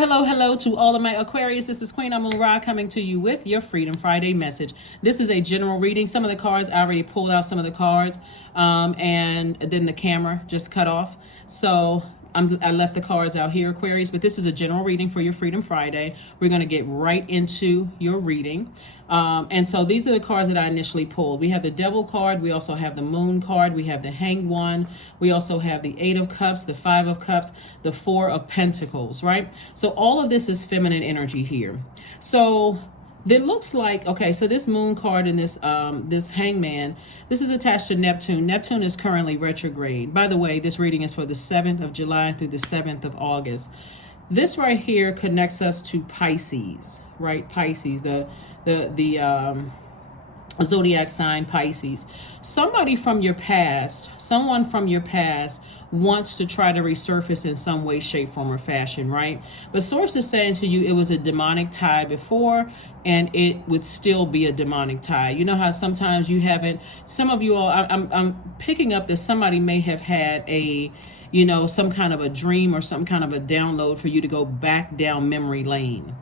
Hello to all of my Aquarius. This is Queen Amun Ra coming to you with your Freedom Friday message. This is a general reading. Some of the cards, I already pulled out some of the cards, and then the camera just cut off. So I left the cards out here, Aquarius, but this is a general reading for your Freedom Friday. We're going to get right into your reading. And so these are the cards that I initially pulled. We have the Devil card. We also have the Moon card. We have the Hanged One. We also have the Eight of Cups, the Five of Cups, the Four of Pentacles, right? So all of this is feminine energy here. So it looks like, okay, so this Moon card and this Hangman, this is attached to Neptune. Neptune is currently retrograde. By the way, this reading is for the 7th of July through the 7th of August. This right here connects us to Pisces, right? Pisces, the Zodiac sign Pisces. Someone from your past wants to try to resurface in some way, shape, form, or fashion, right? But Source is saying to you it was a demonic tie before, and it would still be a demonic tie. You know how sometimes you haven't, some of you all, I'm picking up that somebody may have had some kind of a dream or some kind of a download for you to go back down memory lane.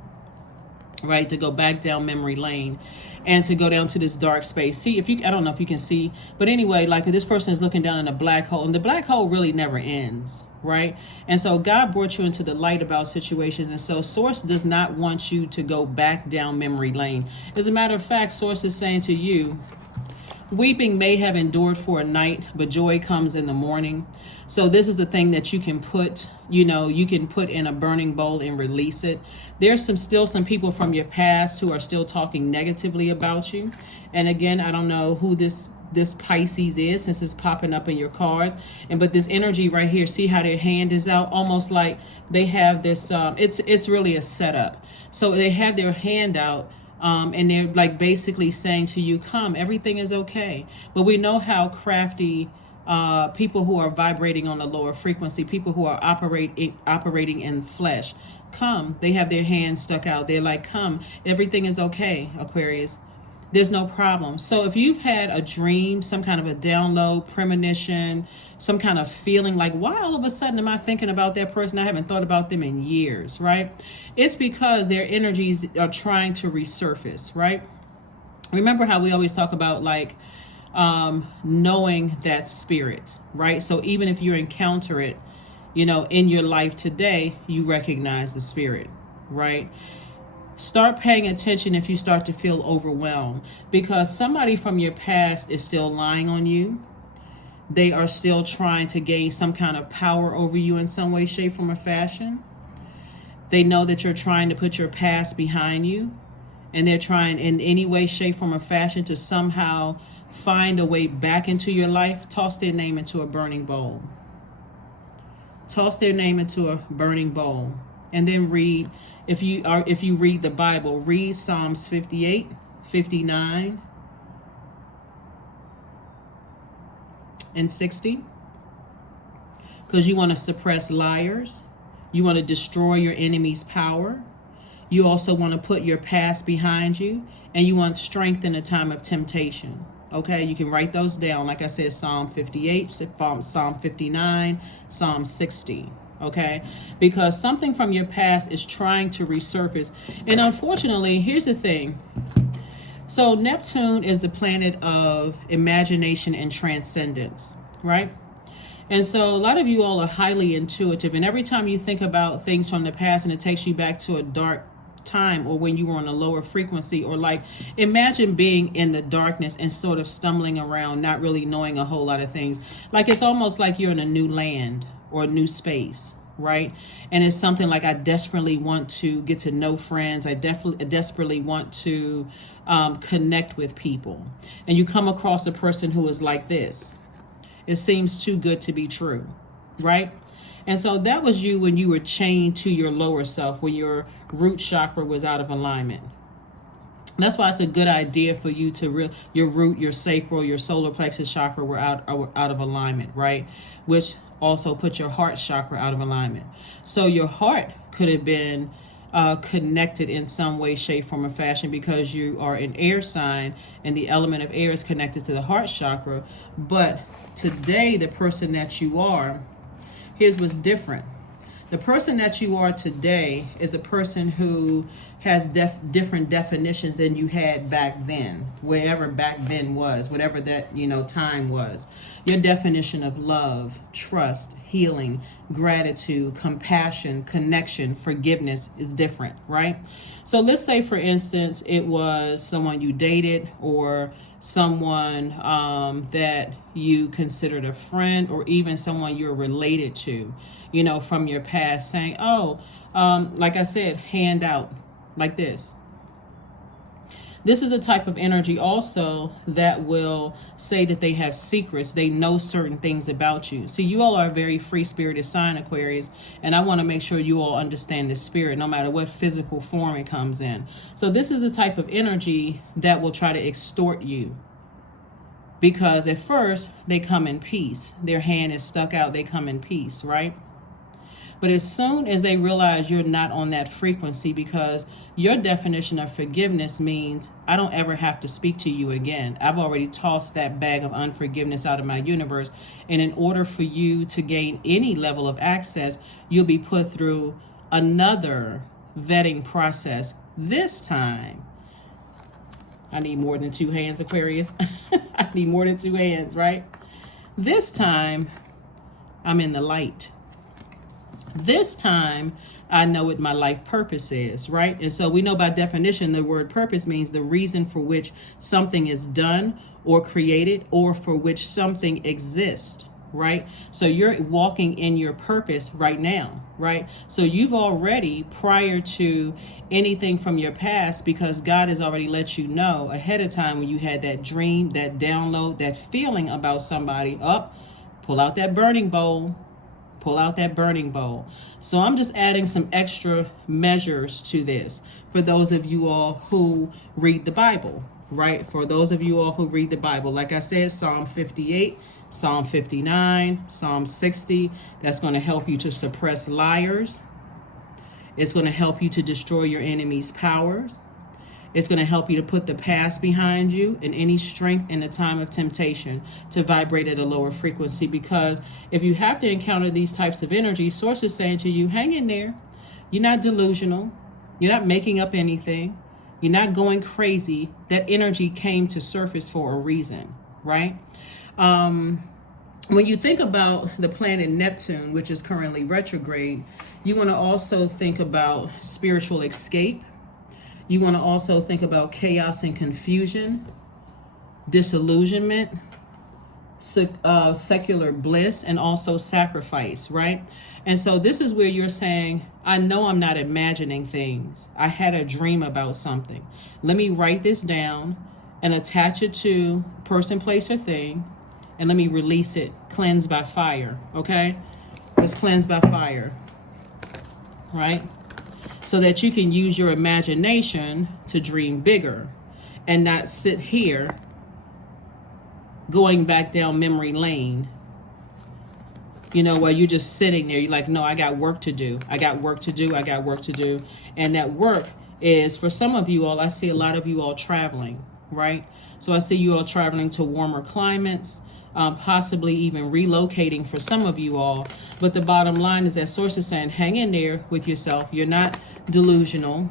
Right, to go back down memory lane and to go down to this dark space. See, I don't know if you can see, but anyway, like this person is looking down in a black hole, and the black hole really never ends, right? And so God brought you into the light about situations, and so Source does not want you to go back down memory lane. As a matter of fact, Source is saying to you, weeping may have endured for a night, but joy comes in the morning. So this is the thing that you can put, you can put in a burning bowl and release it. There's still some people from your past who are still talking negatively about you. And again, I don't know who this Pisces is, since it's popping up in your cards. But this energy right here, see how their hand is out, almost like they have this, it's really a setup. So they have their hand out. And they're like basically saying to you, come, everything is okay. But we know how crafty people who are vibrating on a lower frequency, people who are operating in flesh, come, they have their hands stuck out. They're like, come, everything is okay, Aquarius. There's no problem. So if you've had a dream, some kind of a download, premonition, some kind of feeling like, why all of a sudden am I thinking about that person? I haven't thought about them in years, right? It's because their energies are trying to resurface, right? Remember how we always talk about like knowing that spirit, right? So even if you encounter it, in your life today, you recognize the spirit, right? Start paying attention if you start to feel overwhelmed, because somebody from your past is still lying on you. They are still trying to gain some kind of power over you in some way, shape, form, or fashion. They know that you're trying to put your past behind you, and they're trying in any way, shape, form, or fashion to somehow find a way back into your life. Toss their name into a burning bowl. Toss their name into a burning bowl. And then read, if you read the Bible, read Psalms 58, 59, and 60. Because you want to suppress liars. You want to destroy your enemy's power. You also want to put your past behind you. And you want strength in a time of temptation. Okay, you can write those down. Like I said, Psalm 58, Psalm 59, Psalm 60. Okay, because something from your past is trying to resurface. And unfortunately, here's the thing. So Neptune is the planet of imagination and transcendence, right? And so a lot of you all are highly intuitive. And every time you think about things from the past and it takes you back to a dark time, or when you were on a lower frequency, or like imagine being in the darkness and sort of stumbling around, not really knowing a whole lot of things. Like it's almost like you're in a new land or a new space, right? And it's something like, I desperately want to get to know friends. I desperately want to connect with people. And you come across a person who is like this. It seems too good to be true, right? And so that was you when you were chained to your lower self, when your root chakra was out of alignment. That's why it's a good idea for you to your root, your sacral, your solar plexus chakra were out of alignment, right? Which also put your heart chakra out of alignment. So your heart could have been connected in some way, shape, form, or fashion, because you are an air sign and the element of air is connected to the heart chakra. But today, the person that you are, here's what's different. The person that you are today is a person who has different definitions than you had back then, wherever back then was, whatever that, time was. Your definition of love, trust, healing, gratitude, compassion, connection, forgiveness is different, right? So let's say, for instance, it was someone you dated or someone that you considered a friend, or even someone you're related to, from your past, saying, oh, like I said, hand out like this. This is a type of energy also that will say that they have secrets. They know certain things about you. See, you all are a very free-spirited sign, Aquarius, and I want to make sure you all understand the spirit, no matter what physical form it comes in. So this is the type of energy that will try to extort you. Because at first, they come in peace. Their hand is stuck out. They come in peace, right? But as soon as they realize you're not on that frequency, because your definition of forgiveness means I don't ever have to speak to you again. I've already tossed that bag of unforgiveness out of my universe. And in order for you to gain any level of access, you'll be put through another vetting process. This time, I need more than two hands, Aquarius. I need more than two hands, right? This time, I'm in the light. This time, I know what my life purpose is, right? And so we know by definition, the word purpose means the reason for which something is done or created, or for which something exists, right? So you're walking in your purpose right now, right? So you've already, prior to anything from your past, because God has already let you know ahead of time when you had that dream, that download, that feeling about somebody, pull out that burning bowl. Pull out that burning bowl. So I'm just adding some extra measures to this for those of you all who read the Bible, right? For those of you all who read the Bible, like I said, Psalm 58, Psalm 59, Psalm 60, that's going to help you to suppress liars. It's going to help you to destroy your enemy's powers. It's going to help you to put the past behind you and any strength in the time of temptation to vibrate at a lower frequency. Because if you have to encounter these types of energies, Source is saying to you, hang in there. You're not delusional. You're not making up anything. You're not going crazy. That energy came to surface for a reason, right? When you think about the planet Neptune, which is currently retrograde, you want to also think about spiritual escape. You want to also think about chaos and confusion, disillusionment, secular bliss, and also sacrifice, right? And so this is where you're saying, I know I'm not imagining things. I had a dream about something. Let me write this down and attach it to person, place, or thing, and let me release it. Cleanse by fire, okay? Let's cleanse by fire, right? So that you can use your imagination to dream bigger and not sit here going back down memory lane, while you're just sitting there. You're like, no, I got work to do. I got work to do. I got work to do. And that work is, for some of you all, I see a lot of you all traveling, right? So I see you all traveling to warmer climates, possibly even relocating for some of you all. But the bottom line is that Source is saying, hang in there with yourself. You're not delusional.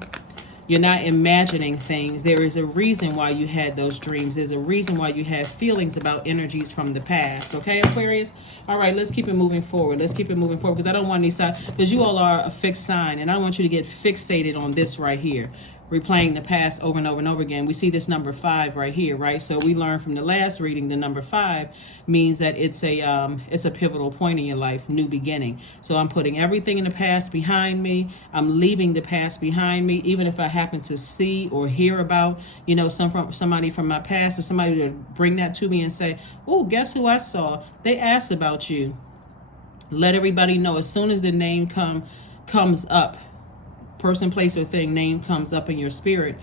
You're not imagining things. There is a reason why you had those dreams. There's a reason why you have feelings about energies from the past. Okay, Aquarius? All right, let's keep it moving forward. Let's keep it moving forward, because I don't want any side, because you all are a fixed sign, and I want you to get fixated on this right here. Replaying the past over and over and over again. We see this number 5 right here, right? So we learned from the last reading, the number 5 means that it's a pivotal point in your life, new beginning. So I'm putting everything in the past behind me. I'm leaving the past behind me, even if I happen to see or hear about, somebody from my past, or somebody to bring that to me and say, oh, guess who I saw? They asked about you. Let everybody know as soon as the name comes up. Person, place, or thing, name comes up in your spirit.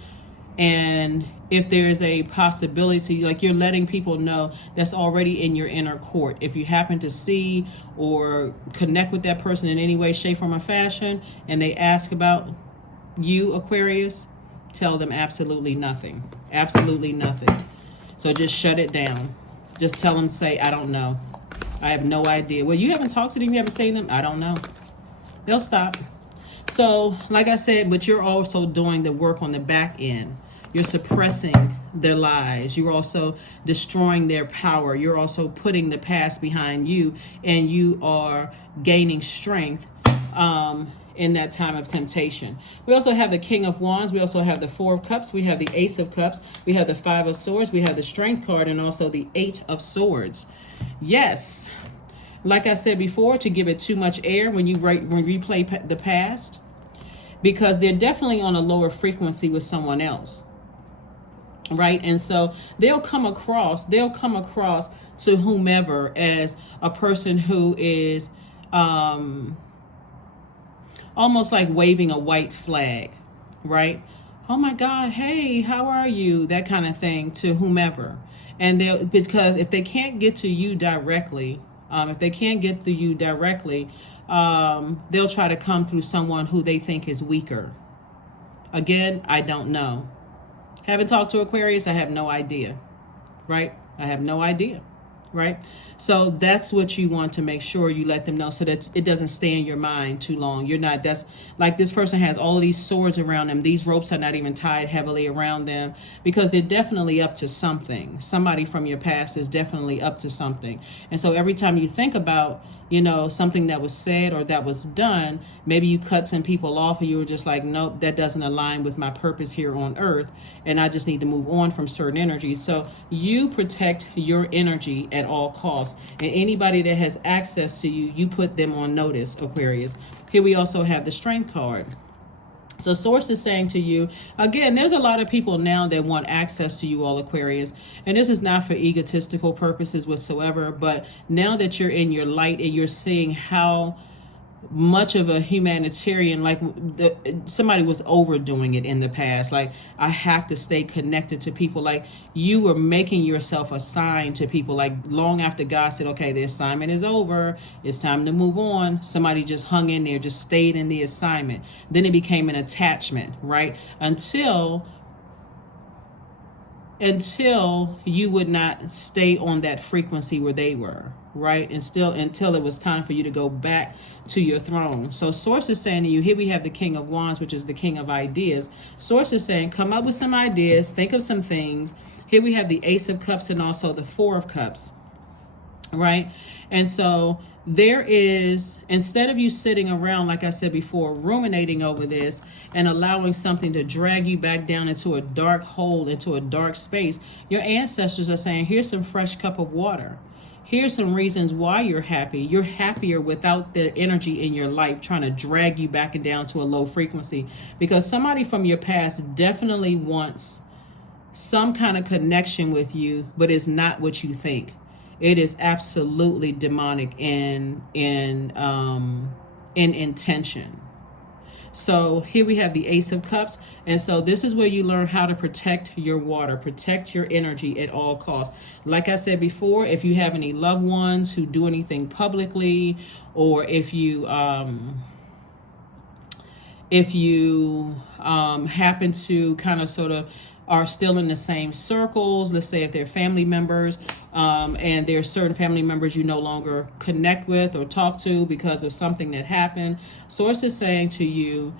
And if there's a possibility, like, you're letting people know that's already in your inner court. If you happen to see or connect with that person in any way, shape, form, or fashion, and they ask about you, Aquarius, tell them absolutely nothing. Absolutely nothing. So just shut it down. Just tell them, say, I don't know. I have no idea. Well, you haven't talked to them, you haven't seen them? I don't know. They'll stop. So, like I said, but you're also doing the work on the back end. You're suppressing their lies. You're also destroying their power. You're also putting the past behind you, and you are gaining strength in that time of temptation. We also have the King of Wands. We also have the Four of Cups. We have the Ace of Cups. We have the Five of Swords. We have the Strength card, and also the Eight of Swords. Yes. Like I said before, to give it too much air when you replay the past, because they're definitely on a lower frequency with someone else, right? And so they'll come across to whomever as a person who is almost like waving a white flag, right? Oh my God, hey, how are you? That kind of thing to whomever. And they'll, because if they can't get to you directly, they'll try to come through someone who they think is weaker. Again, I don't know. Haven't talked to Aquarius. I have no idea, right? I have no idea, right? So that's what you want to make sure you let them know, so that it doesn't stay in your mind too long. You're not, that's like this person has all of these swords around them. These ropes are not even tied heavily around them, because they're definitely up to something. Somebody from your past is definitely up to something. And so every time you think about, you know, something that was said or that was done, maybe you cut some people off and you were just like, nope, that doesn't align with my purpose here on earth, and I just need to move on from certain energies. So you protect your energy at all costs, and anybody that has access to you, you put them on notice, Aquarius. Here we also have the Strength card. So Source is saying to you, again, there's a lot of people now that want access to you all, Aquarius. And this is not for egotistical purposes whatsoever, but now that you're in your light and you're seeing how much of a humanitarian, like somebody was overdoing it in the past. Like, I have to stay connected to people. Like, you were making yourself a sign to people, like long after God said, okay, the assignment is over, it's time to move on. Somebody just hung in there, just stayed in the assignment. Then it became an attachment, right? Until you would not stay on that frequency where they were, right? And still until it was time for you to go back to your throne. So Source is saying to you, here we have the King of Wands, which is the King of Ideas. Source is saying, come up with some ideas, think of some things. Here we have the Ace of Cups and also the Four of Cups, right? And so there is, instead of you sitting around, like I said before, ruminating over this and allowing something to drag you back down into a dark hole, into a dark space, your ancestors are saying, here's some fresh cup of water. Here's some reasons why you're happy. You're happier without the energy in your life trying to drag you back and down to a low frequency, because somebody from your past definitely wants some kind of connection with you, but it's not what you think. It is absolutely demonic in intention. So here we have the Ace of Cups. And so this is where you learn how to protect your water, protect your energy at all costs. Like I said before, if you have any loved ones who do anything publicly, or if you happen to kind of sort of are still in the same circles, let's say if they're family members, and there are certain family members you no longer connect with or talk to because of something that happened, Source is saying to you,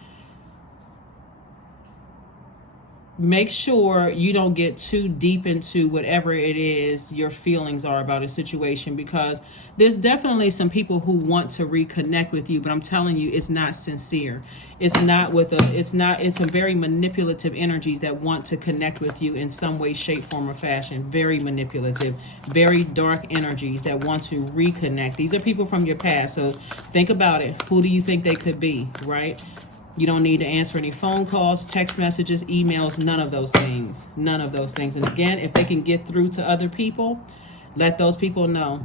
make sure you don't get too deep into whatever it is your feelings are about a situation, because there's definitely some people who want to reconnect with you, but I'm telling you, it's not sincere. It's some very manipulative energies that want to connect with you in some way, shape, form, or fashion. Very manipulative, very dark energies that want to reconnect. These are people from your past. So think about it. Who do you think they could be, right? You don't need to answer any phone calls, text messages, emails, none of those things. None of those things. And again, if they can get through to other people, let those people know.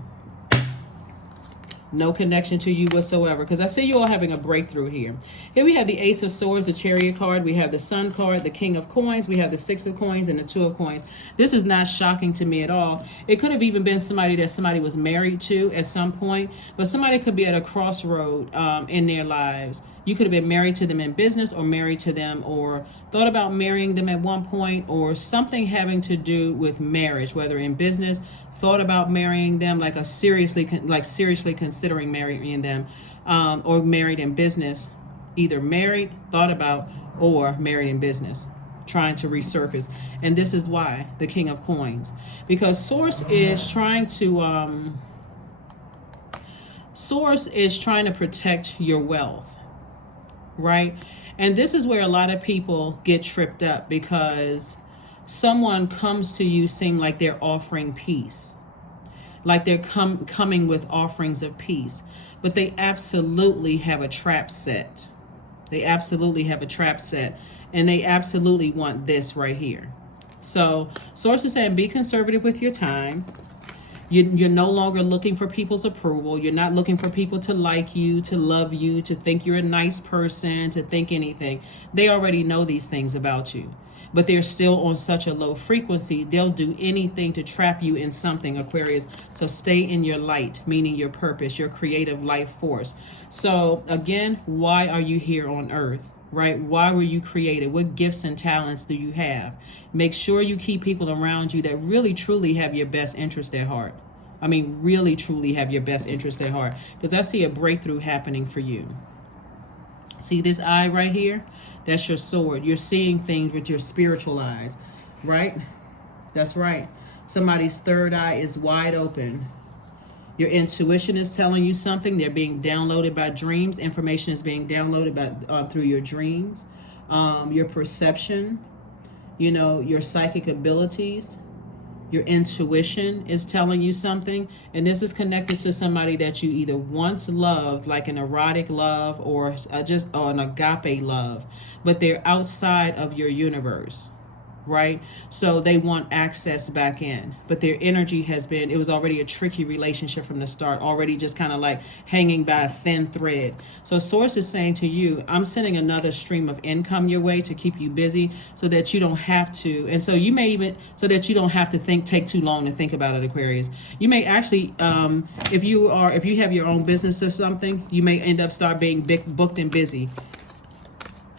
No connection to you whatsoever, because I see you all having a breakthrough here. Here we have the Ace of Swords, the Chariot card. We have the Sun card, the King of Coins. We have the Six of Coins and the Two of Coins. This is not shocking to me at all. It could have even been somebody that somebody was married to at some point, but somebody could be at a crossroad in their lives. You could have been married to them in business, or married to them, or thought about marrying them at one point, or something having to do with marriage, whether in business, thought about marrying them, like seriously considering marrying them. or married in business, either married, thought about, or married in business, trying to resurface. And this is why the King of Coins, because Source is trying to protect your wealth, right? And this is where a lot of people get tripped up, because someone comes to you seem like they're offering peace, like they're coming with offerings of peace, but they absolutely have a trap set. They absolutely have a trap set, and they absolutely want this right here. So Source is saying, be conservative with your time. You're no longer looking for people's approval. You're not looking for people to like you, to love you, to think you're a nice person, to think anything. They already know these things about you, but they're still on such a low frequency. They'll do anything to trap you in something, Aquarius. So stay in your light, meaning your purpose, your creative life force. So again, why are you here on earth, right? Why were you created? What gifts and talents do you have? Make sure you keep people around you that really, truly have your best interest at heart. I mean, really, truly have your best interest at heart, because I see a breakthrough happening for you. See this eye right here? That's your sword. You're seeing things with your spiritual eyes, right? That's right. Somebody's third eye is wide open. Your intuition is telling you something. They're being downloaded by dreams. Information is being downloaded by through your dreams. Your perception, your psychic abilities, your intuition is telling you something. And this is connected to somebody that you either once loved, like an erotic love, or just an agape love, but they're outside of your universe, right? So they want access back in, but their energy it was already a tricky relationship from the start, already just kind of like hanging by a thin thread. So Source is saying to you, I'm sending another stream of income your way to keep you busy, so that you don't have to, and so you may even, so that you don't have to take too long to think about it, Aquarius. You may actually, if you have your own business or something, you may end up being booked and busy,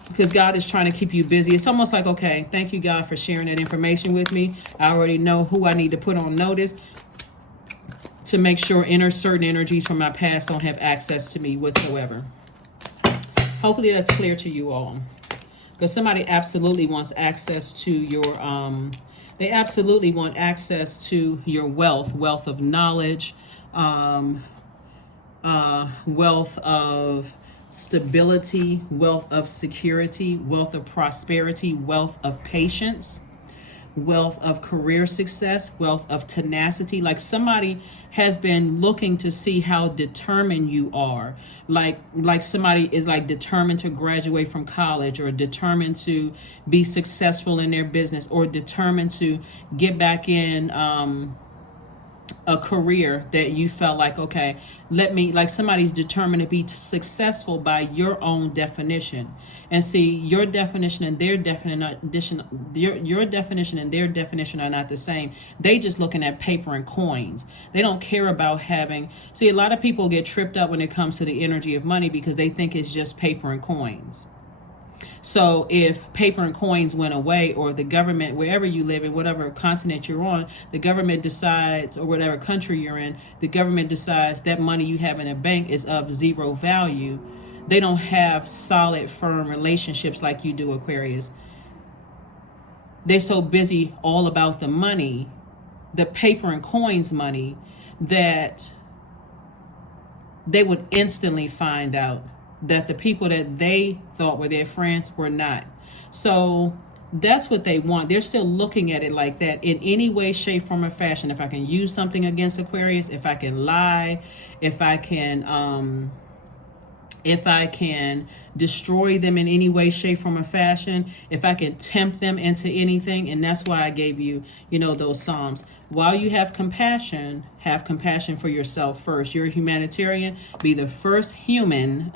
because God is trying to keep you busy. It's almost like, okay, thank you, God, for sharing that information with me. I already know who I need to put on notice to make sure certain energies from my past don't have access to me whatsoever. Hopefully that's clear to you all, because somebody absolutely wants access to your, they absolutely want access to your wealth of knowledge, wealth of stability, wealth of security, wealth of prosperity, wealth of patience, wealth of career success, wealth of tenacity. Like somebody has been looking to see how determined you are. Like somebody is like determined to graduate from college, or determined to be successful in their business, or determined to get back in a career that you felt like, okay, like somebody's determined to be successful by your own definition. And see, your definition and their definition, your definition and their definition are not the same. They just looking at paper and coins. They don't care about see, a lot of people get tripped up when it comes to the energy of money, because they think it's just paper and coins. So if paper and coins went away, or the government, wherever you live in, whatever continent you're on, the government decides, or whatever country you're in, the government decides that money you have in a bank is of zero value. They don't have solid, firm relationships like you do, Aquarius. They're so busy all about the money, the paper and coins money, that they would instantly find out that the people that they thought were their friends were not. So that's what they want. They're still looking at it like that, in any way, shape, form, or fashion. If I can use something against Aquarius, if I can lie, if I can destroy them in any way, shape, form, or fashion, if I can tempt them into anything. And that's why I gave you, those Psalms. While you have compassion for yourself first. You're a humanitarian. Be the first human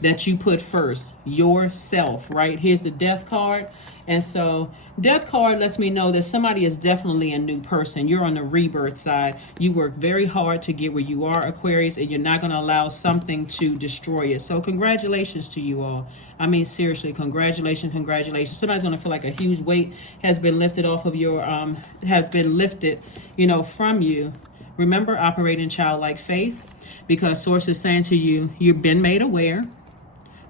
that you put first, yourself, right? Here's the death card. And so death card lets me know that somebody is definitely a new person. You're on the rebirth side. You work very hard to get where you are, Aquarius, and you're not going to allow something to destroy it. So congratulations to you all. I mean, seriously, congratulations. Somebody's going to feel like a huge weight has been lifted off of from you, Remember, operate in childlike faith, because Source is saying to you, you've been made aware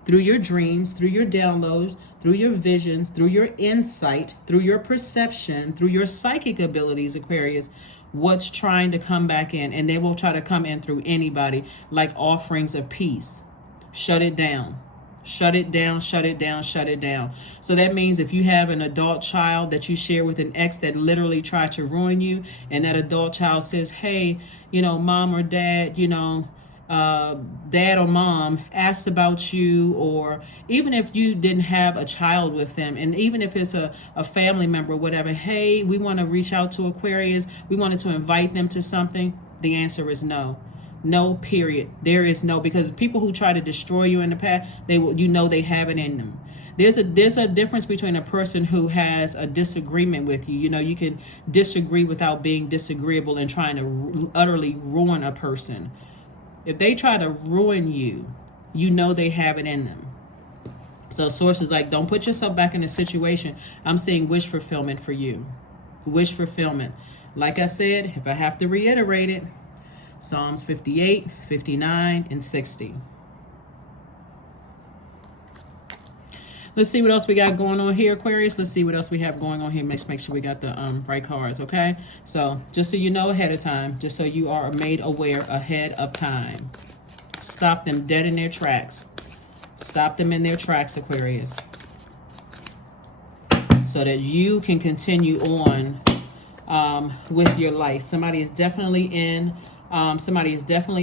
through your dreams, through your downloads, through your visions, through your insight, through your perception, through your psychic abilities, Aquarius, what's trying to come back in. And they will try to come in through anybody like offerings of peace. Shut it down. Shut it down, shut it down, shut it down. So that means if you have an adult child that you share with an ex that literally tried to ruin you, and that adult child says, hey, mom or dad, dad or mom asked about you, or even if you didn't have a child with them, and even if it's a family member, whatever, hey, we want to reach out to Aquarius, we wanted to invite them to something, the answer is no. No, period. There is no, because people who try to destroy you in the past, they will, they have it in them. There's a difference between a person who has a disagreement with you. You can disagree without being disagreeable and trying to utterly ruin a person. If they try to ruin you, they have it in them. So Source is like, don't put yourself back in a situation. I'm saying wish fulfillment for you. Wish fulfillment. Like I said, if I have to reiterate it, Psalms 58, 59, and 60. Let's see what else we got going on here, Aquarius. Let's see what else we have going on here. Let's make sure we got the right cards, okay? So just so you know ahead of time, just so you are made aware ahead of time. Stop them dead in their tracks. Stop them in their tracks, Aquarius. So that you can continue on with your life. Somebody is definitely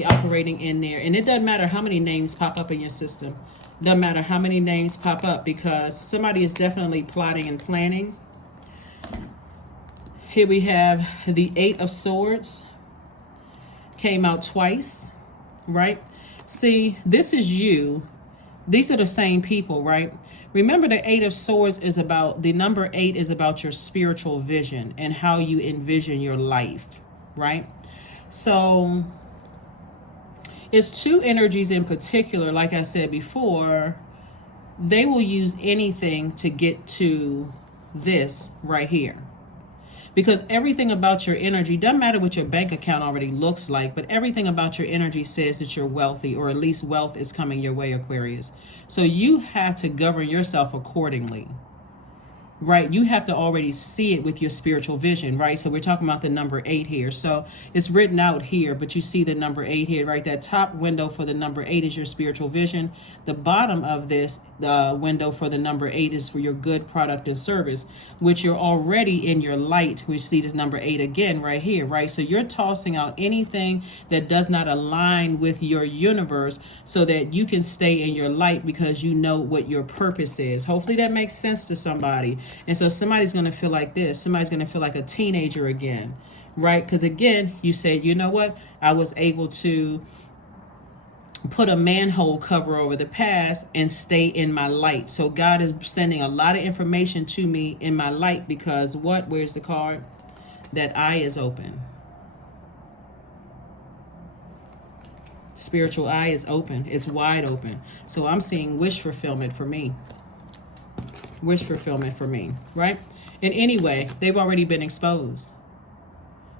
operating in there. And it doesn't matter how many names pop up in your system. Doesn't matter how many names pop up, because somebody is definitely plotting and planning. Here we have the 8 of Swords. Came out twice, right? See, this is you. These are the same people, right? Remember, the 8 of Swords is about, the number 8 is about your spiritual vision and how you envision your life, right? So it's two energies in particular. Like I said before, they will use anything to get to this right here, because everything about your energy, doesn't matter what your bank account already looks like, but everything about your energy says that you're wealthy, or at least wealth is coming your way, Aquarius. So you have to govern yourself accordingly. Right, you have to already see it with your spiritual vision, right? So we're talking about the number 8 here. So it's written out here, but you see the number 8 here, right? That top window for the number 8 is your spiritual vision. The bottom of this window for the number 8 is for your good product and service, which you're already in your light. We see this number 8 again right here, right? So you're tossing out anything that does not align with your universe so that you can stay in your light, because you know what your purpose is. Hopefully that makes sense to somebody. And so somebody's going to feel like this. Somebody's going to feel like a teenager again, right? Because again, you say, you know what? I was able to put a manhole cover over the past and stay in my light. So God is sending a lot of information to me in my light, because what? Where's the card? That eye is open. Spiritual eye is open. It's wide open. So I'm seeing wish fulfillment for me. Wish fulfillment for me, right? And anyway, they've already been exposed.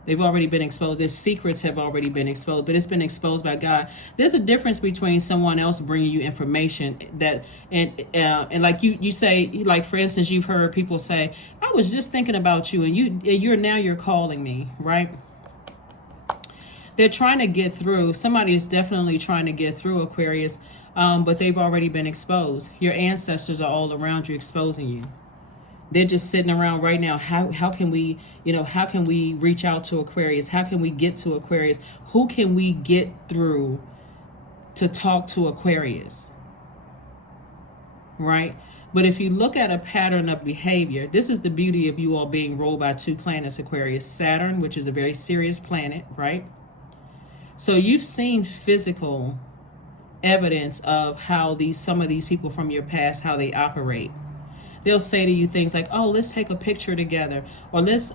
They've already been exposed. Their secrets have already been exposed, but it's been exposed by God. There's a difference between someone else bringing you information that, and like you say, like for instance, you've heard people say, "I was just thinking about you," and you're calling me, right? They're trying to get through. Somebody is definitely trying to get through, Aquarius. But they've already been exposed. Your ancestors are all around you, exposing you. They're just sitting around right now. How can we reach out to Aquarius? How can we get to Aquarius? Who can we get through to talk to Aquarius? Right? But if you look at a pattern of behavior, this is the beauty of you all being ruled by 2 planets, Aquarius. Saturn, which is a very serious planet, right? So you've seen physical evidence of how some of these people from your past, how they operate. They'll say to you things like, "Oh, let's take a picture together," or let's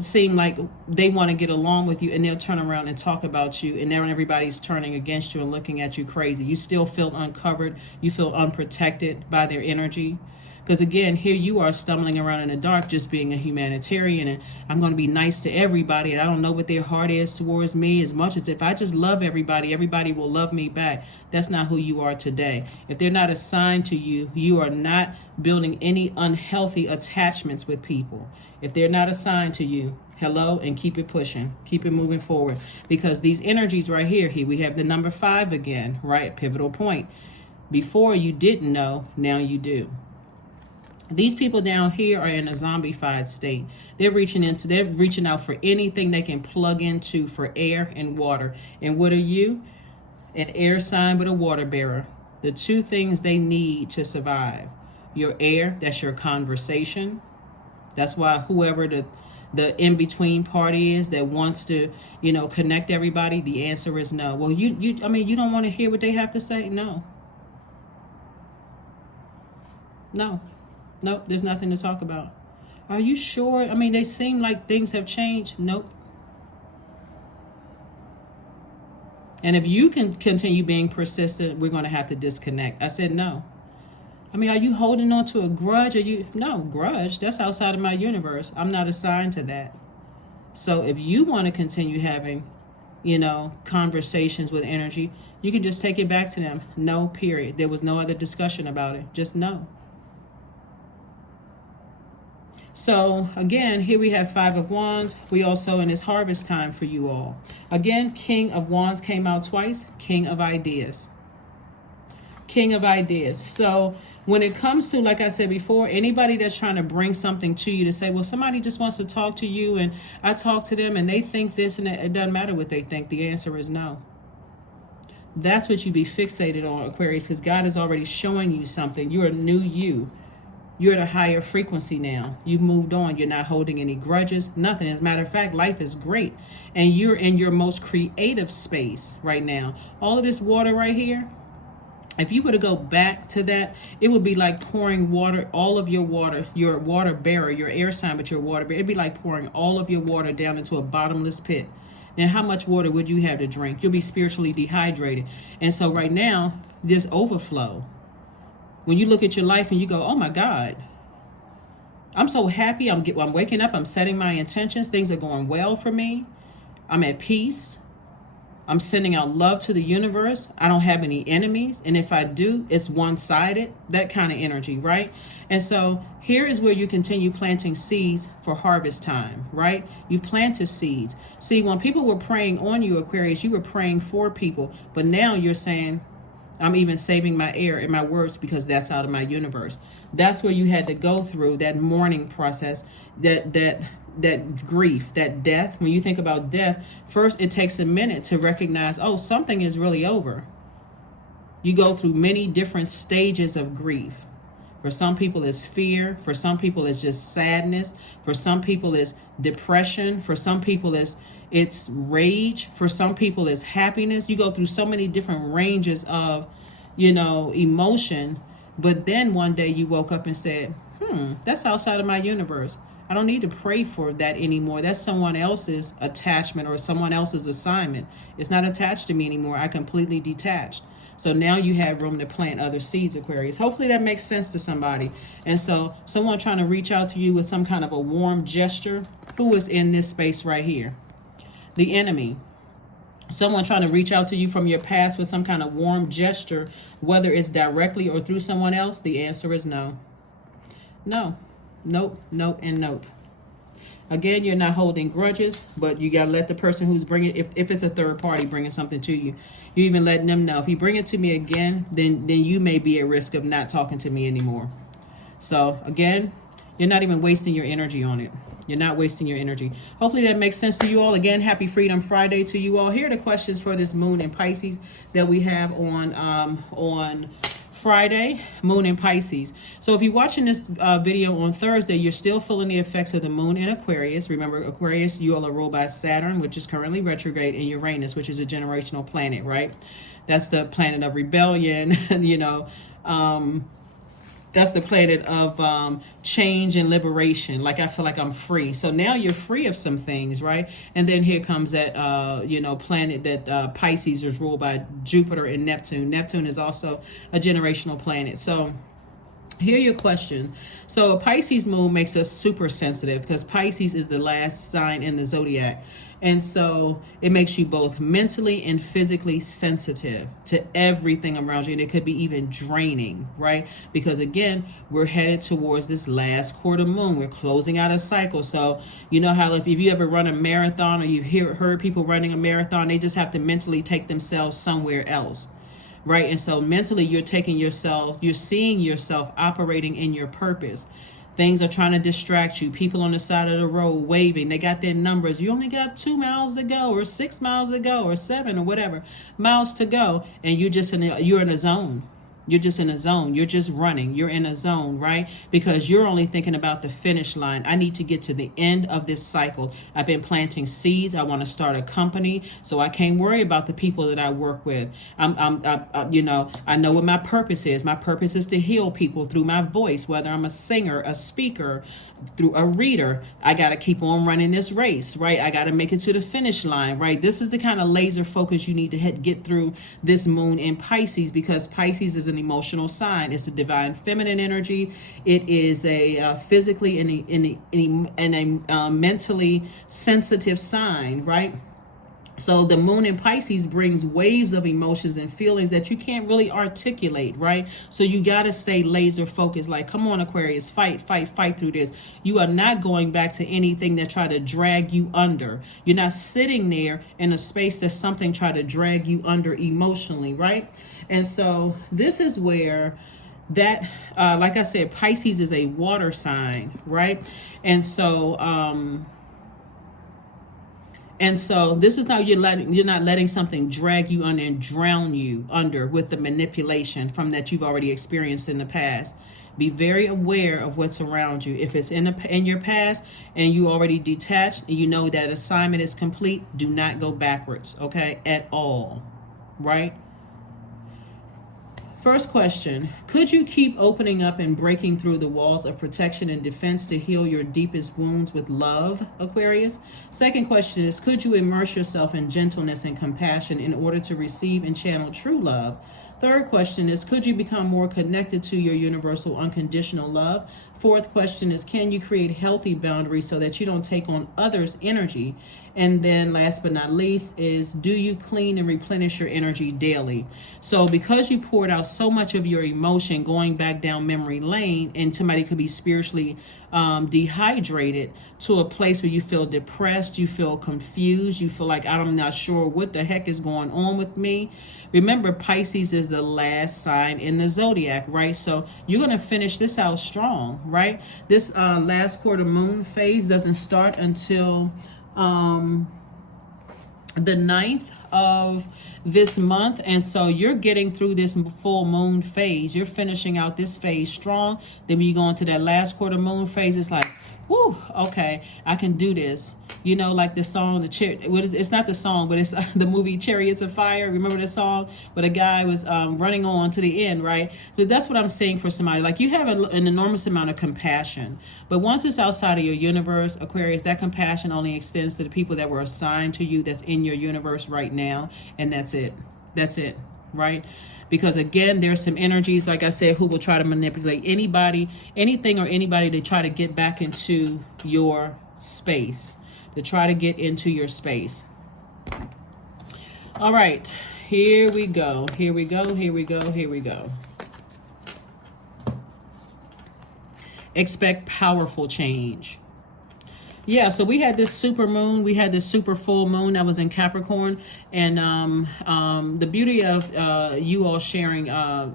seem like they want to get along with you, and they'll turn around and talk about you, and then everybody's turning against you and looking at you crazy. You still feel uncovered. You feel unprotected by their energy. Because again, here you are stumbling around in the dark, just being a humanitarian, and I'm going to be nice to everybody, and I don't know what their heart is towards me, as much as if I just love everybody, everybody will love me back. That's not who you are today. If they're not assigned to you, you are not building any unhealthy attachments with people. If they're not assigned to you, hello, and keep it pushing, keep it moving forward. Because these energies right here, we have the number 5 again, right? Pivotal point. Before you didn't know, now you do. These people down here are in a zombified state. They're reaching out for anything they can plug into for air and water. And what are you? An air sign with a water bearer. The 2 things they need to survive. Your air, that's your conversation. That's why whoever the in-between party is that wants to, connect everybody, the answer is no. Well, you don't want to hear what they have to say? No. Nope, there's nothing to talk about. Are you sure? They seem like things have changed. Nope. And if you can continue being persistent, we're going to have to disconnect. I said no. Are you holding on to a grudge? No, grudge, that's outside of my universe. I'm not assigned to that. So if you want to continue having, conversations with energy, you can just take it back to them. No, period. There was no other discussion about it. Just no. So again, here we have 5 of Wands. We also in this harvest time for you all. Again, King of Wands came out twice. King of Ideas. King of Ideas. So when it comes to, like I said before, anybody that's trying to bring something to you to say, well, somebody just wants to talk to you and I talk to them and they think this and that, it doesn't matter what they think. The answer is no. That's what you be fixated on, Aquarius, because God is already showing you something. You're a new you. You're at a higher frequency now. You've moved on. You're not holding any grudges, nothing. As a matter of fact, life is great. And you're in your most creative space right now. All of this water right here, if you were to go back to that, it would be like pouring water, all of your water bearer, your air sign, but your water bearer. It'd be like pouring all of your water down into a bottomless pit. And how much water would you have to drink? You'll be spiritually dehydrated. And so right now, this overflow. When you look at your life and you go, oh my God, I'm so happy. I'm waking up. I'm setting my intentions. Things are going well for me. I'm at peace. I'm sending out love to the universe. I don't have any enemies. And if I do, it's one-sided, that kind of energy, right? And so here is where you continue planting seeds for harvest time, right? You've planted seeds. See, when people were praying on you, Aquarius, you were praying for people. But now you're saying, I'm even saving my air and my words because that's out of my universe. That's where you had to go through that mourning process, that grief, that death. When you think about death, first it takes a minute to recognize, oh, something is really over. You go through many different stages of grief. For some people it's fear. For some people it's just sadness. For some people it's depression. For some people it's rage. For some people it's happiness. You go through so many different ranges of, emotion. But then one day you woke up and said, that's outside of my universe. I don't need to pray for that anymore. That's someone else's attachment or someone else's assignment. It's not attached to me anymore. I completely detached. So now you have room to plant other seeds, Aquarius. Hopefully that makes sense to somebody. And so someone trying to reach out to you with some kind of a warm gesture, who is in this space right here? The enemy. Someone trying to reach out to you from your past with some kind of warm gesture, whether it's directly or through someone else, the answer is no. No. Nope, nope, and nope. Again, you're not holding grudges, but you got to let the person who's bringing, if it's a third party bringing something to you, you even letting them know, if you bring it to me again, then you may be at risk of not talking to me anymore. So again, you're not even wasting your energy on it. You're not wasting your energy. Hopefully that makes sense to you all. Again, happy Freedom Friday to you all. Here are the questions for this moon in Pisces that we have on Friday, moon in Pisces. So if you're watching this video on Thursday, you're still feeling the effects of the moon in Aquarius. Remember, Aquarius, you all are ruled by Saturn, which is currently retrograde, and Uranus, which is a generational planet, right? That's the planet of rebellion, that's the planet of change and liberation. Like, I feel like I'm free. So now you're free of some things, right? And then here comes that, planet that Pisces is ruled by Jupiter and Neptune. Neptune is also a generational planet. So Here your question. So a Pisces moon makes us super sensitive because Pisces is the last sign in the zodiac. And so it makes you both mentally and physically sensitive to everything around you. And it could be even draining, right? Because again, we're headed towards this last quarter moon. We're closing out a cycle. So you know how if you ever run a marathon or you've heard people running a marathon, they just have to mentally take themselves somewhere else. Right. And so mentally you're seeing yourself operating in your purpose. Things are trying to distract you. People on the side of the road waving. They got their numbers. You only got 2 miles to go, or 6 miles to go, or 7, or whatever miles to go. And you're in a zone. You're just in a zone. You're just running. You're in a zone, right? Because you're only thinking about the finish line. I need to get to the end of this cycle. I've been planting seeds. I want to start a company, so I can't worry about the people that I work with. I know what my purpose is. My purpose is to heal people through my voice, whether I'm a singer, a speaker, through a reader. I got to keep on running this race, right? I got to make it to the finish line, right? This is the kind of laser focus you need to get through this moon in Pisces, because Pisces is an emotional sign. It's a divine feminine energy. It is a physically and a mentally sensitive sign, right? So the moon in Pisces brings waves of emotions and feelings that you can't really articulate, right? So you got to stay laser focused. Like, come on, Aquarius, fight through this. You are not going back to anything that try to drag you under. You're not sitting there in a space that something try to drag you under emotionally, right? And so this is where that, like I said, Pisces is a water sign, right? And so this is how you're not letting something drag you under and drown you under with the manipulation from that you've already experienced in the past. Be very aware of what's around you. If it's in your past and you already detached and you know that assignment is complete, do not go backwards, okay, at all, right? First question, could you keep opening up and breaking through the walls of protection and defense to heal your deepest wounds with love, Aquarius? Second question is, could you immerse yourself in gentleness and compassion in order to receive and channel true love? Third question is, could you become more connected to your universal unconditional love? Fourth question is, can you create healthy boundaries so that you don't take on others' energy? And then last but not least is, do you clean and replenish your energy daily? So because you poured out so much of your emotion going back down memory lane, and somebody could be spiritually dehydrated to a place where you feel depressed, you feel confused, you feel like I'm not sure what the heck is going on with me. Remember, Pisces is the last sign in the zodiac, right? So you're going to finish this out strong, right? This last quarter moon phase doesn't start until the 9th of this month. And so you're getting through this full moon phase. You're finishing out this phase strong. Then when you go into that last quarter moon phase, it's like, whew, okay, I can do this. You know, like the song, it's not the song, but it's the movie Chariots of Fire. Remember the song? But a guy was running on to the end, right? So that's what I'm saying for somebody. Like, you have an enormous amount of compassion. But once it's outside of your universe, Aquarius, that compassion only extends to the people that were assigned to you, that's in your universe right now. And that's it. That's it, right? Because again, there's some energies, like I said, who will try to manipulate anybody, anything or anybody to try to get back into your space, to try to get into your space. All right, here we go. Here we go. Here we go. Here we go. Expect powerful change. Yeah, so we had this super moon, we had this super full moon that was in Capricorn, and the beauty of you all sharing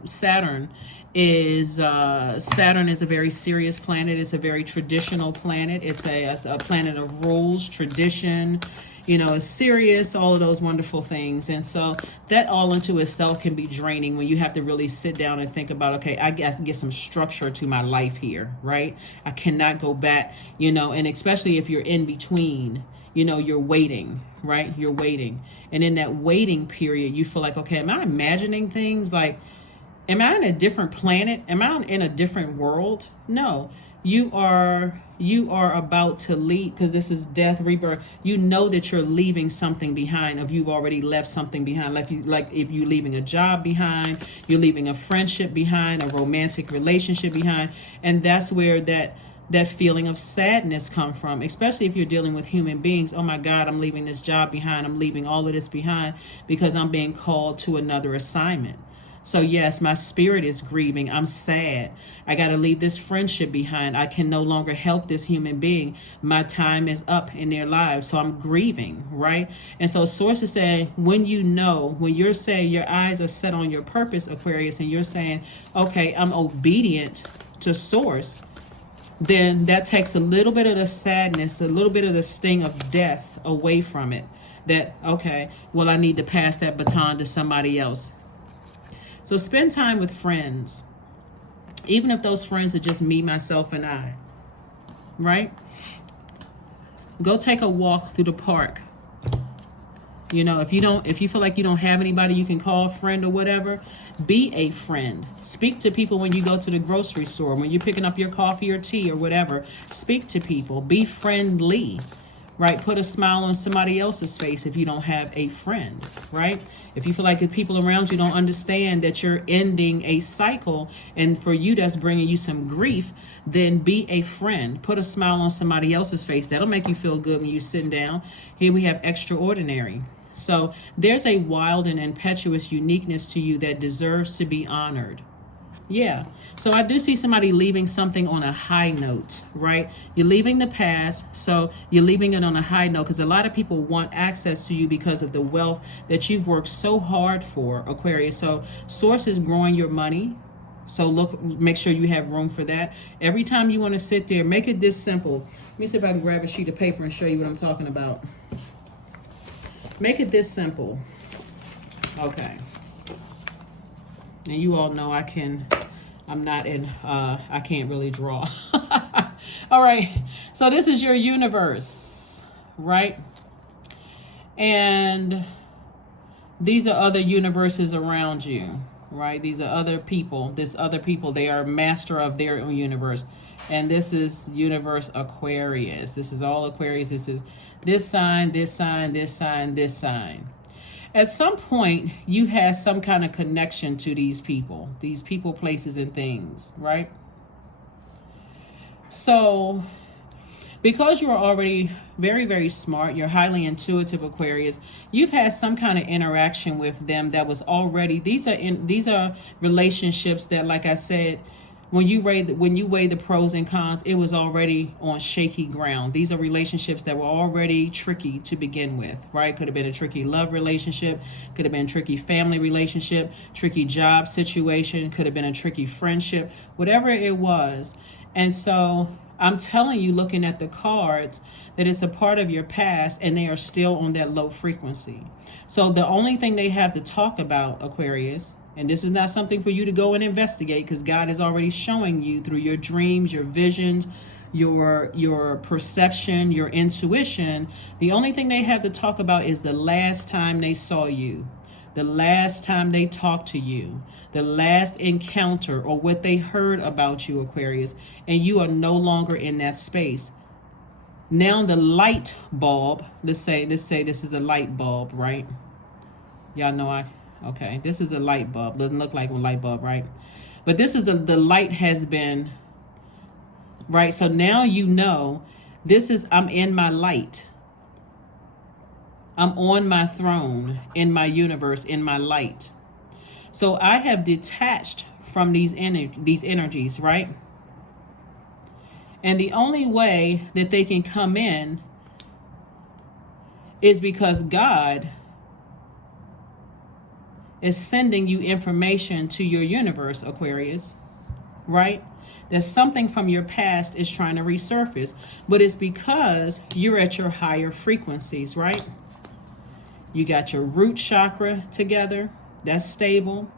Saturn is Saturn is a very serious planet. It's a very traditional planet. It's a planet of rules, tradition, you know, it's serious, all of those wonderful things. And so that all into itself can be draining when you have to really sit down and think about, okay, I got to get some structure to my life here, right? I cannot go back, you know, and especially if you're in between, you know, you're waiting, right? You're waiting. And in that waiting period, you feel like, okay, am I imagining things? Like, Am I in a different planet? Am I in a different world? No. You are about to leave, because this is death, rebirth. You know that you're leaving something behind, if you've already left something behind. Like if you're leaving a job behind, you're leaving a friendship behind, a romantic relationship behind. And that's where that feeling of sadness come from, especially if you're dealing with human beings. Oh my God, I'm leaving this job behind. I'm leaving all of this behind because I'm being called to another assignment. So yes, my spirit is grieving. I'm sad. I got to leave this friendship behind. I can no longer help this human being. My time is up in their lives. So I'm grieving, right? And so Source is saying, when you're saying your eyes are set on your purpose, Aquarius, and you're saying, okay, I'm obedient to Source, then that takes a little bit of the sadness, a little bit of the sting of death away from it. That, okay, well, I need to pass that baton to somebody else. So spend time with friends, even if those friends are just me, myself, and I, right? Go take a walk through the park. You know, if you feel like you don't have anybody you can call a friend or whatever, be a friend. Speak to people when you go to the grocery store, when you're picking up your coffee or tea or whatever. Speak to people. Be friendly, right? Put a smile on somebody else's face if you don't have a friend, right? If you feel like the people around you don't understand that you're ending a cycle, and for you that's bringing you some grief, then be a friend. Put a smile on somebody else's face. That'll make you feel good when you're sitting down. Here we have extraordinary. So there's a wild and impetuous uniqueness to you that deserves to be honored. Yeah. So I do see somebody leaving something on a high note, right? You're leaving the past, so you're leaving it on a high note, because a lot of people want access to you because of the wealth that you've worked so hard for, Aquarius. So Source is growing your money. So make sure you have room for that. Every time you want to sit there, make it this simple. Let me see if I can grab a sheet of paper and show you what I'm talking about. Make it this simple. Okay. And you all know I can't really draw. All right. So this is your universe, right? And these are other universes around you, right? These are other people. They are master of their own universe. And this is universe Aquarius. This is all Aquarius. This is this sign, this sign, this sign, this sign. At some point, you have some kind of connection to these people, places, and things, right? So, because you're already very, very smart, you're highly intuitive, Aquarius, you've had some kind of interaction with them that was already, these are relationships that, like I said, when you weigh the pros and cons, it was already on shaky ground. These are relationships that were already tricky to begin with, right? Could have been a tricky love relationship, could have been a tricky family relationship, tricky job situation, could have been a tricky friendship, whatever it was. And so I'm telling you, looking at the cards, that it's a part of your past and they are still on that low frequency. So the only thing they have to talk about, Aquarius, and this is not something for you to go and investigate, because God is already showing you through your dreams, your visions, your perception, your intuition. The only thing they have to talk about is the last time they saw you, the last time they talked to you, the last encounter, or what they heard about you, Aquarius, and you are no longer in that space. Now the light bulb, let's say this is a light bulb, right? Y'all know okay, this is a light bulb. Doesn't look like a light bulb, right? But this is the light has been, right? So now you know, I'm in my light. I'm on my throne, in my universe, in my light. So I have detached from these energies, right? And the only way that they can come in is because God is sending you information to your universe, Aquarius, right? That something from your past is trying to resurface, but it's because you're at your higher frequencies, right? You got your root chakra together, that's stable.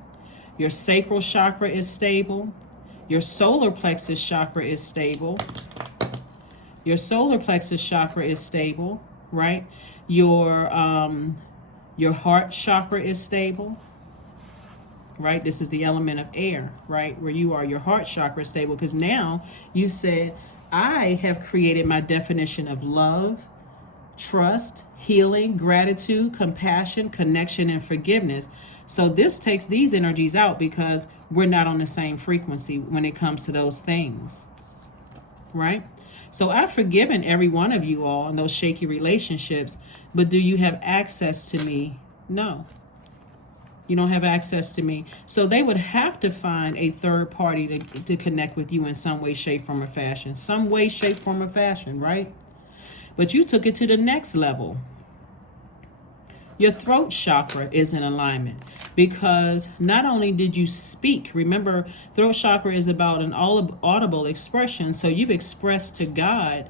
Your sacral chakra is stable. Your solar plexus chakra is stable. Your solar plexus chakra is stable, right? Your heart chakra is stable. right? This is the element of air, right? Where you are your heart chakra stable, because now you said, I have created my definition of love, trust, healing, gratitude, compassion, connection, and forgiveness. So this takes these energies out because we're not on the same frequency when it comes to those things, right? So I've forgiven every one of you all in those shaky relationships, but do you have access to me? No. You don't have access to me. So they would have to find a third party to connect with you in some way, shape, form, or fashion. Some way, shape, form, or fashion, right? But you took it to the next level. Your throat chakra is in alignment because not only did you speak, remember, throat chakra is about an audible expression. So you've expressed to God,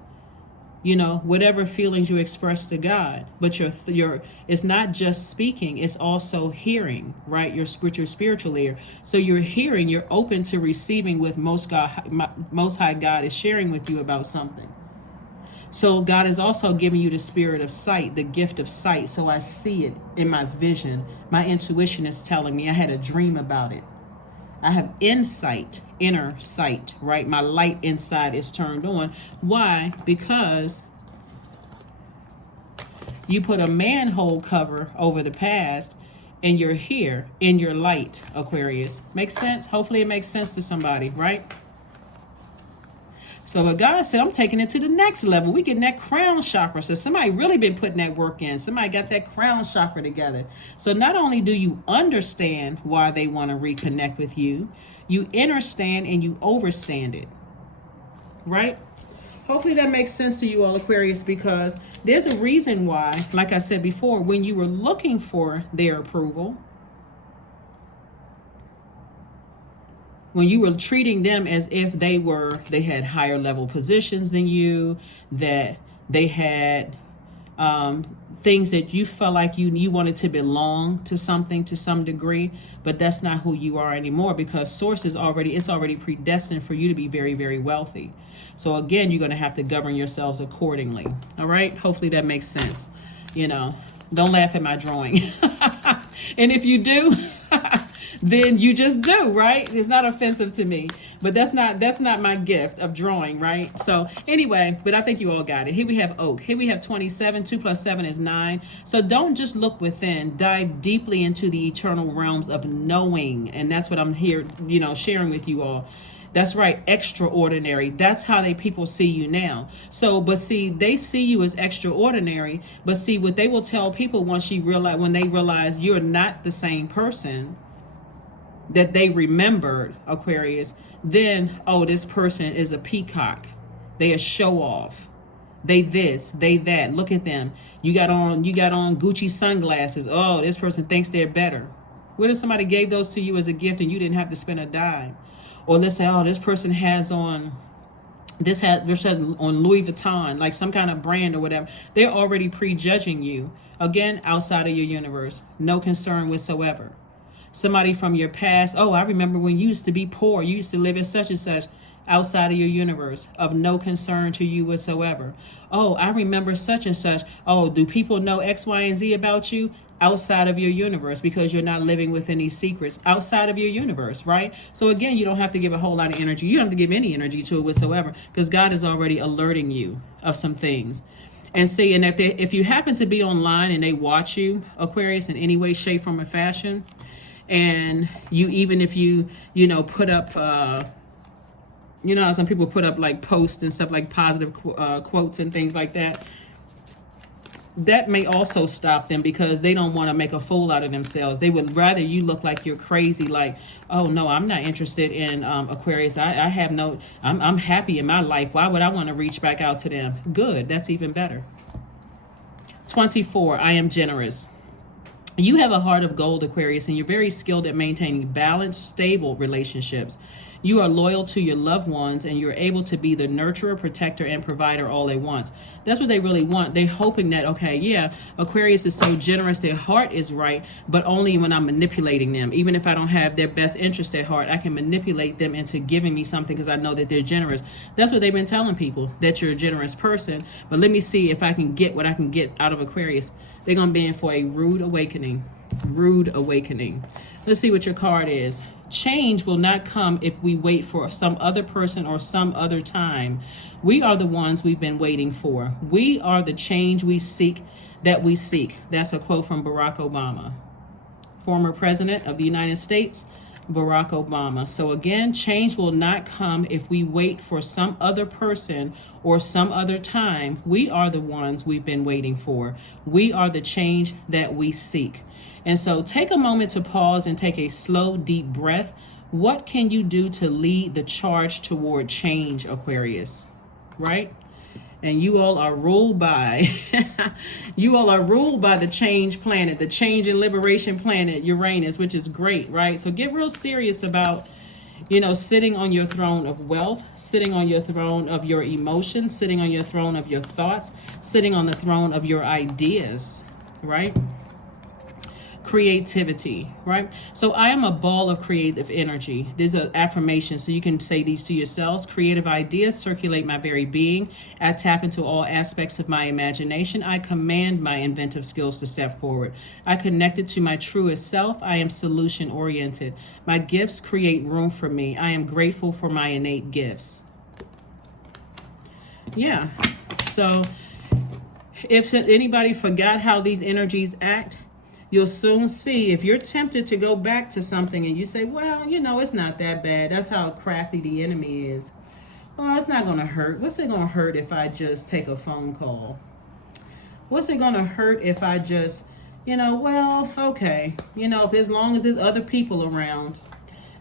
you know, whatever feelings you express to God. But your it's not just speaking, it's also hearing, right? Your spiritual ear. So you're hearing, you're open to receiving with Most High God is sharing with you about something. So God is also giving you the spirit of sight, the gift of sight. So I see it in my vision. My intuition is telling me I had a dream about it. I have insight, inner sight, right? My light inside is turned on. Why? Because you put a manhole cover over the past and you're here in your light, Aquarius. Makes sense? Hopefully it makes sense to somebody, right? So what God said, I'm taking it to the next level. We getting that crown chakra. So somebody really been putting that work in. Somebody got that crown chakra together. So not only do you understand why they want to reconnect with you, you understand and you overstand it. Right? Hopefully that makes sense to you all, Aquarius, because there's a reason why, like I said before, when you were looking for their approval, when you were treating them as if they had higher level positions than you, that they had things that you felt like you wanted to belong to something to some degree, but that's not who you are anymore, because source is already predestined for you to be very, very wealthy. So again, you're going to have to govern yourselves accordingly. All right. Hopefully that makes sense. You know, don't laugh at my drawing. And if you do, then you just do, right? It's not offensive to me, but that's not my gift of drawing, right? So anyway, but I think you all got it. Here we have oak. Here we have 27. 2 plus 7 is 9. So don't just look within. Dive deeply into the eternal realms of knowing. And that's what I'm here, you know, sharing with you all. That's right, extraordinary. That's how people see you now. So, but see, they see you as extraordinary. But see, what they will tell people when they realize you're not the same person that they remembered, Aquarius, then, oh, this person is a peacock. They a show off. They this, they that. Look at them. You got on Gucci sunglasses. Oh, this person thinks they're better. What if somebody gave those to you as a gift and you didn't have to spend a dime? Or let's say, oh, this person has on this has on Louis Vuitton, like some kind of brand or whatever. They're already prejudging you. Again, outside of your universe. No concern whatsoever. Somebody from your past, oh, I remember when you used to be poor. You used to live at such and such. Outside of your universe, of no concern to you whatsoever. Oh, I remember such and such. Oh, do people know X, Y, and Z about you? Outside of your universe, because you're not living with any secrets outside of your universe, right? So again, you don't have to give a whole lot of energy. You don't have to give any energy to it whatsoever, because God is already alerting you of some things. And see, and if you happen to be online and they watch you, Aquarius, in any way, shape, form, or fashion, and even if you put up, some people put up like posts and stuff like positive quotes and things like that. That may also stop them, because they don't want to make a fool out of themselves. They would rather you look like you're crazy, like, oh no, I'm not interested in Aquarius. I'm happy in my life. Why would I want to reach back out to them? Good, that's even better. 24, I am generous. You have a heart of gold, Aquarius, and you're very skilled at maintaining balanced, stable relationships. You are loyal to your loved ones, and you're able to be the nurturer, protector, and provider all at once. That's what they really want. They're hoping that, okay, yeah, Aquarius is so generous, their heart is right, but only when I'm manipulating them. Even if I don't have their best interest at heart, I can manipulate them into giving me something because I know that they're generous. That's what they've been telling people, that you're a generous person. But let me see if I can get what I can get out of Aquarius. They're going to be in for a rude awakening. rude awakening. Let's see what your card is. Change will not come if we wait for some other person or some other time. We are the ones we've been waiting for. We are the change we seek that we seek. That's a quote from Barack Obama, former president of the United States, Barack Obama. So again, change will not come if we wait for some other person or some other time. We are the ones we've been waiting for. We are the change that we seek. And so take a moment to pause and take a slow, deep breath. What can you do to lead the charge toward change, Aquarius? Right? And you all are ruled by the change planet, the change and liberation planet, Uranus, which is great, right? So get real serious about, sitting on your throne of wealth, sitting on your throne of your emotions, sitting on your throne of your thoughts, sitting on the throne of your ideas, right? Creativity, right? So I am a ball of creative energy. These are affirmations, so you can say these to yourselves. Creative ideas circulate my very being. I tap into all aspects of my imagination. I command my inventive skills to step forward. I connected to my truest self. I am solution oriented. My gifts create room for me. I am grateful for my innate gifts. Yeah. So if anybody forgot how these energies act, you'll soon see. If you're tempted to go back to something and you say, well, it's not that bad. That's how crafty the enemy is. Well, it's not going to hurt. What's it going to hurt if I just take a phone call? What's it going to hurt if I just, okay. If as long as there's other people around,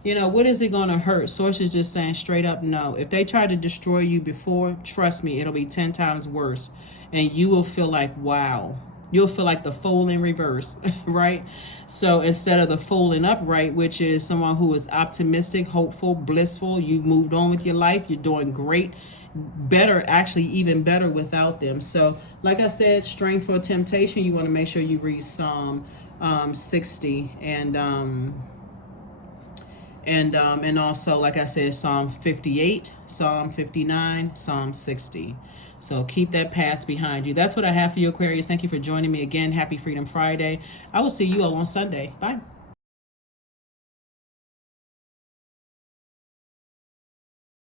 what is it going to hurt? Source is just saying straight up no. If they tried to destroy you before, trust me, it'll be 10 times worse. And you will feel like, wow. You'll feel like the fool in reverse, right? So instead of the fooling upright, which is someone who is optimistic, hopeful, blissful, you've moved on with your life, you're doing great, better, actually even better without them. So like I said, strength for temptation, you want to make sure you read Psalm 60 and also, like I said, Psalm 58, Psalm 59, Psalm 60. So keep that past behind you. That's what I have for you, Aquarius. Thank you for joining me again. Happy Freedom Friday. I will see you all on Sunday. Bye.